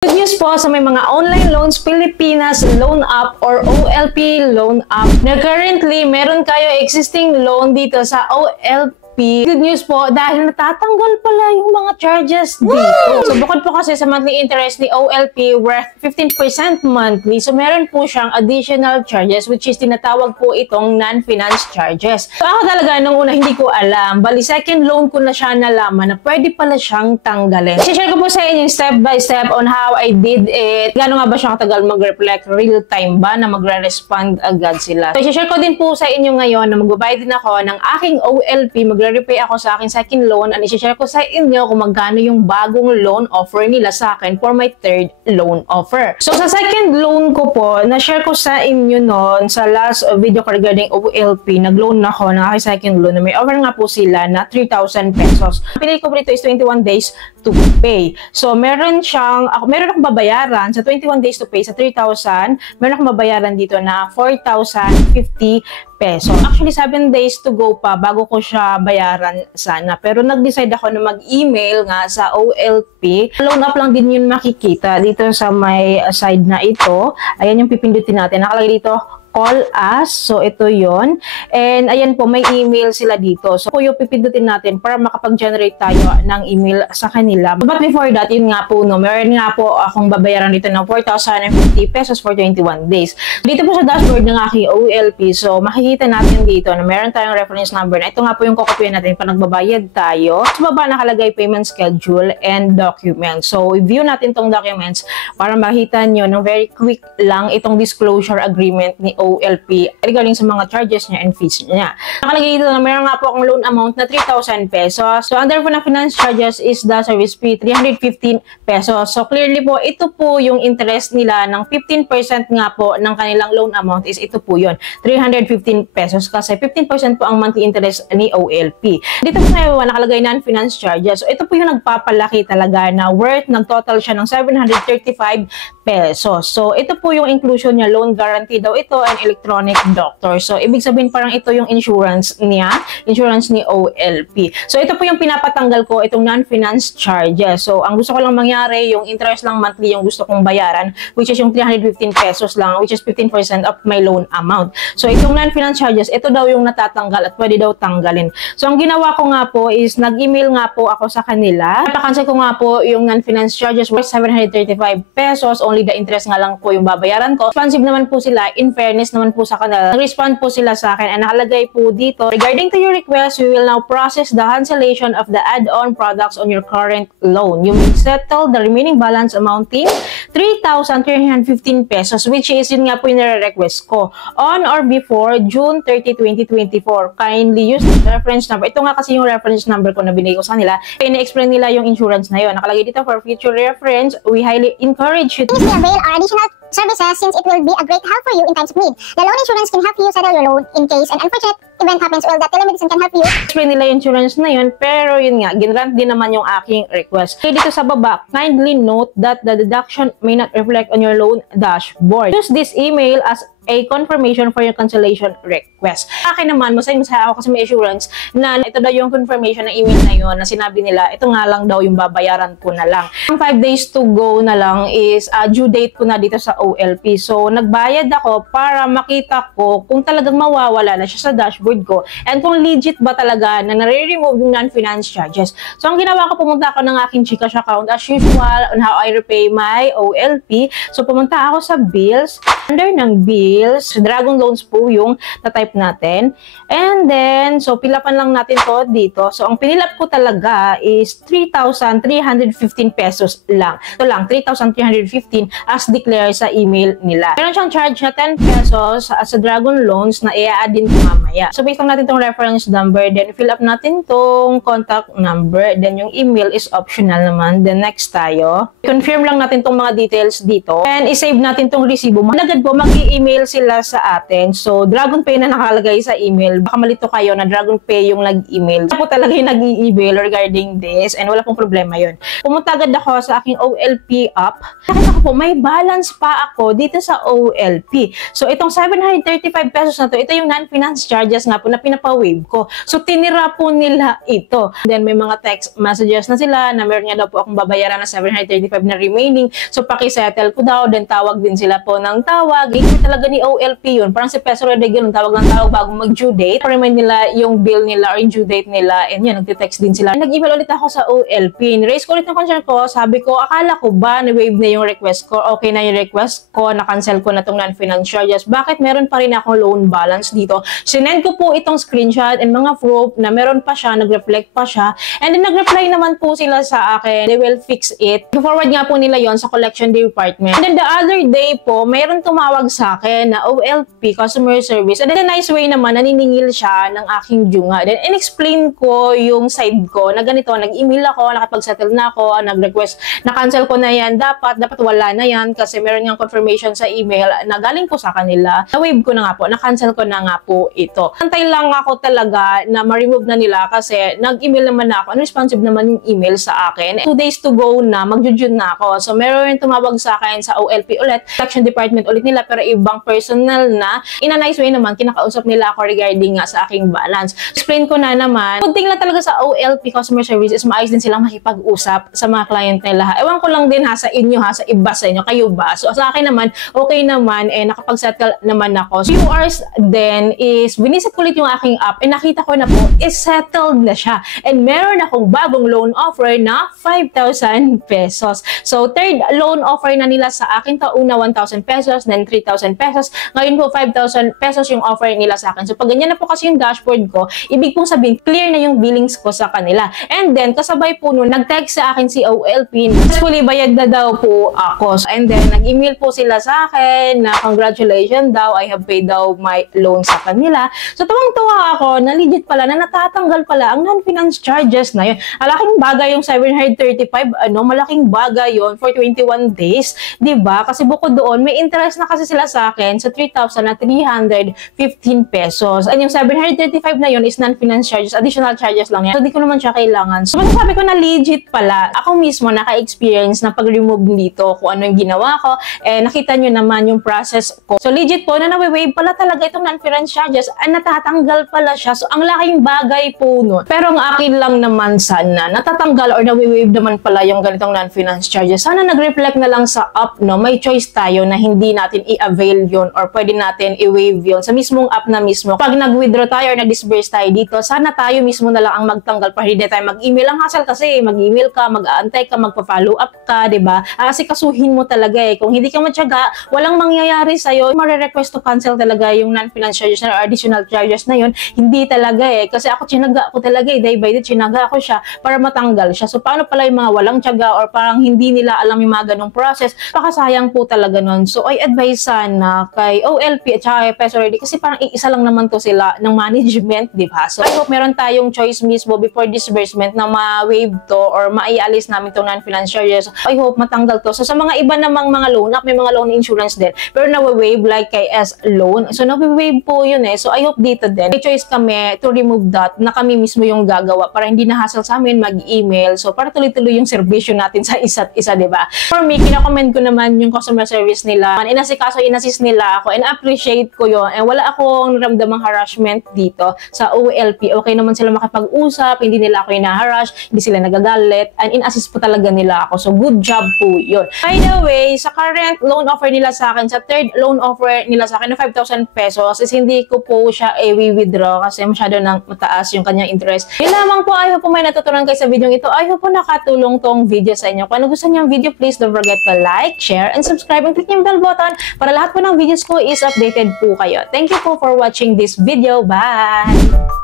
Good news po sa may mga online loans Pilipinas Loan App or OLP Loan App na currently meron kayo existing loan dito sa OLP. Good news po dahil natatanggal pala yung mga charges dito. So bukod po kasi sa monthly interest ni OLP worth 15% monthly, so meron po siyang additional charges which is tinatawag po itong non-finance charges. So ako talaga nung una hindi ko alam, bali second loan ko na siya nalaman na pwede pala siyang tanggalin. I-share ko po sa inyo step by step on how I did it. Gano'n nga ba siya katagal mag-reflect? Real time ba na magre-respond agad sila? So i-share ko din po sa inyo ngayon na magbabayad din ako ng aking OLP, magre-repay ako sa aking second loan, and i-share ko sa inyo kung magkano yung bagong loan offer nila sa akin for my third loan offer. So sa second loan ko po, na-share ko sa inyo noon sa last video ko regarding OLP, nag-loan ako ng aking second loan na may offer nga po sila na 3,000 pesos. Pili ko po dito is 21 days to pay. So meron akong babayaran sa 21 days to pay sa 3,000, meron akong babayaran dito na 4,050 peso. Actually, 7 days to go pa bago ko siya bayaran sana. Pero nag-decide ako na mag-email nga sa OLP. Loan up lang din yun makikita dito sa may side na ito. Ayan yung pipindutin natin. Nakalagay dito, call us. So, ito yon. And, ayan po, may email sila dito. So, yung pipindutin natin para makapag-generate tayo ng email sa kanila. But before that, yun nga po, no, meron nga po akong babayaran dito ng 4,050 pesos for 21 days. Dito po sa dashboard ng aking OLP, so, makikita natin dito na meron tayong reference number na ito nga po yung kukupihan natin pag nagbabayad tayo. Sa baba nakalagay payment schedule and documents. So, i-view natin tong documents para makita nyo ng very quick lang itong disclosure agreement ni OLP regarding sa mga charges niya and fees niya. Nakalagay dito na meron nga po akong loan amount na 3,000 pesos. So, under po na finance charges is the service fee, 315 pesos. So, clearly po, ito po yung interest nila ng 15% nga po ng kanilang loan amount is ito po yun, 315 pesos kasi 15% po ang monthly interest ni OLP. Dito po sa iba, nakalagay non-finance charges. So, ito po yung nagpapalaki talaga na worth, nag-total siya ng 735 pesos. So, ito po yung inclusion niya, loan guarantee daw ito, and electronic doctor. So, ibig sabihin parang ito yung insurance niya, insurance ni OLP. So, ito po yung pinapatanggal ko, itong non-finance charges. So, ang gusto ko lang mangyari, yung interest lang monthly yung gusto kong bayaran, which is yung 315 pesos lang, which is 15% of my loan amount. So, itong non-finance charges, ito daw yung natatanggal at pwede daw tanggalin. So, ang ginawa ko nga po is, nag-email nga po ako sa kanila. Napakancel ko nga po yung non-finance charges worth 735 pesos, only the interest nga lang po yung babayaran ko. Responsive naman po sila, in fairness naman po sa kanila. Nag-respond po sila sa akin and nakalagay po dito, regarding to your request, we will now process the cancellation of the add-on products on your current loan. You will settle the remaining balance amounting 3,315 pesos, which is yun nga po yung nare-request ko. On or before June 30, 2024, kindly use the reference number. Ito nga kasi yung reference number ko na binigay ko sa nila. Ina-explain nila yung insurance na yun. Nakalagay dito, for future reference, we highly encourage you to avail our additional services since it will be a great help for you in times of need. The loan insurance can help you settle your loan in case an unfortunate event happens, or the telemedicine can help you. Explain nila yung insurance na yun, pero yun nga, ginrant din naman yung aking request. Okay, dito sa baba, kindly note that the deduction may not reflect on your loan dashboard. Use this email as a confirmation for your cancellation request. Akin naman, masaya ako kasi may assurance na ito daw yung confirmation na email na yun na sinabi nila, ito nga lang daw yung babayaran ko na lang. Ang 5 days to go na lang is due date ko na dito sa OLP. So, nagbayad ako para makita ko kung talagang mawawala na siya sa dashboard ko and kung legit ba talaga na nare-remove yung non-finance charges. So, ang ginawa ko, pumunta ako ng aking GCash account as usual on how I repay my OLP. So, pumunta ako sa bills. Under ng bills, Dragon Loans po yung na-type natin. And then, so, pilapan lang natin to dito. So, ang pinilap ko talaga is 3,315 pesos lang. Ito lang, 3,315 as declared sa email nila. Meron siyang charge na 10 pesos sa Dragon Loans na i-add din ko mamaya. So, based lang natin tong reference number. Then, fill up natin tong contact number. Then, yung email is optional naman. Then, next tayo. Confirm lang natin tong mga details dito. And, i-save natin tong resibo. Mahalaga then po, mag-i-email sila sa atin. So, DragonPay na nakalagay sa email. Baka malito kayo na DragonPay yung nag-email. Ako talaga yung nag-i-email regarding this and wala pong problema yun. Pumunta agad ako sa aking OLP app. Nakita ko po, may balance pa ako dito sa OLP. So, itong 735 pesos na to, ito yung non-finance charges nga po na pinapa-wave ko. So, tinira po nila ito. Then, may mga text messages na sila na meron nga daw po akong babayaran na 735 na remaining. So, paki-settle ko daw. Then, tawag din sila po ng tawag. Ito talaga ni OLP yun. Parang si Peso Rede ganun, tawag ng tawag bago mag-due date. Remind nila yung bill nila or yung due date nila. And yun, nagte-text din sila. Nag-email ulit ako sa OLP. Raise ko ulit ng concern ko. Sabi ko, akala ko ba na-waive na yung request ko? Okay na yung request ko. Na-cancel ko na itong non-finance charges. Bakit meron pa rin akong loan balance dito? Sinend ko po itong screenshot and mga proof na meron pa siya, nag-reflect pa siya. And then nag-reply naman po sila sa akin. They will fix it. Forward nga po nila yon sa collection department. And then the other day po, mayroon tumawag sa akin na OLP, customer service. And then, in a nice way naman, naniningil siya ng aking due nga. Then, in-explain ko yung side ko na ganito, nag-email ako, nakapag-settle na ako, nag-request, na-cancel ko na yan. Dapat wala na yan kasi meron yung confirmation sa email na galing po sa kanila. Na-waive ko na nga po, na-cancel ko na nga po ito. Antay lang ako talaga na ma-remove na nila kasi nag-email naman na ako. Unresponsive naman yung email sa akin. 2 days to go na, mag-june na ako. So, meron tumawag sa akin sa OLP ulit, collection department ulit nila, pero ibang personal na. In a nice way naman, kinakausap nila ako regarding nga sa aking balance. Explain ko na naman, good thing lang talaga sa OLP customer service is maayos din silang makipag-usap sa mga client nila. Ewan ko lang din ha, sa inyo ha, sa iba sa inyo, kayo ba? So, sa akin naman, okay naman, nakapag-settle naman ako. So, few hours then is, binisit ko ulit yung aking app, nakita ko na po, is settled na siya. And meron akong bagong loan offer na 5,000 pesos. So, third loan offer na nila sa akin, una 1,000 pesos, then 3,000 pesos. Ngayon po, 5,000 pesos yung offer nila sa akin. So, pag ganyan na po kasi yung dashboard ko, ibig pong sabihin, clear na yung billings ko sa kanila. And then, kasabay po nun, nag-text sa akin si OLP, successfully bayad na daw po ako. And then, nag-email po sila sa akin na congratulations daw, I have paid daw my loan sa kanila. So, tuwang-tuwa ako na legit pala, na natatanggal pala ang non-finance charges na yun. Malaking bagay yung 735, malaking bagay yun for 21 days. Diba? Kasi bukod doon, may interest na kasi sila sa akin sa 3,315 pesos. And yung 735 na yun is non-finance charges, additional charges lang yan. So, di ko naman siya kailangan. So, masasabi ko na legit pala. Ako mismo naka-experience na pag-remove dito kung ano yung ginawa ko. Nakita nyo naman yung process ko. So, legit po na na-waive pala talaga itong non-finance charges at natatanggal pala siya. So, ang laking bagay po nun. Pero ang akin lang naman sana, natatanggal or na-waive naman pala yung ganitong non-finance charges. Sana nag-reflect na lang sa app, no? May choice tayo na hindi natin i-avail yun or pwede natin i-waive yun sa mismong app na mismo. Pag nag-withdraw tayo or nag-disburse tayo dito, sana tayo mismo na lang ang magtanggal para hindi tayo mag-email. Ang hassle kasi, mag-email ka, mag-aantay ka, magpa-follow up ka, diba? Kasi kasuhin mo talaga eh. Kung hindi ka matyaga, walang mangyayari sa'yo. Mare-request to cancel talaga yung non-finance charges na or additional charges na yun. Hindi talaga eh. Kasi ako, tsinaga ko talaga eh. Day by day, tsinaga ako siya para matanggal siya. So, paano pala yung mga walang tiyaga or parang hindi nila alam yung mga ganong process? Pakasayang po talaga nun. So, I advise sana kay OLP at saka kay Peso Rede kasi parang isa lang naman to sila ng management, di ba? So, I hope meron tayong choice mismo before disbursement na ma-waive to or maialis namin itong non-finance charges. I hope matanggal to. So, sa mga iba namang mga loan, may mga loan insurance din, pero na-waive like kay S loan. So, na-waive po yun eh. So, I hope dito din. May choice kami to remove that na kami mismo yung gagawa para hindi na hassle sa amin mag-email. So, para tuloy-tuloy yung servisyo natin sa isa't isa, di ba? For me, kinakomment ko naman yung customer service nila. Inassist nila ako and appreciate ko yun. And wala akong naramdamang harassment dito sa OLP. Okay naman sila makipag-usap, hindi nila ako harass, hindi sila nagagalit, and in-assist po talaga nila ako. So, good job po yun. By the way, sa current loan offer nila sa akin, sa third loan offer nila sa akin na 5,000 pesos, is hindi ko po siya i-withdraw kasi masyado nang mataas yung kanyang interest. Yun lamang po, I hope po may natutunan kayo sa video ito. I hope po nakatulong tong video sa inyo. Kung gusto niyo yung video, please don't forget to like, share, and subscribe, and click yung bell button para lahat po ng videos ko is updated po kayo. Thank you po for watching this video. Bye!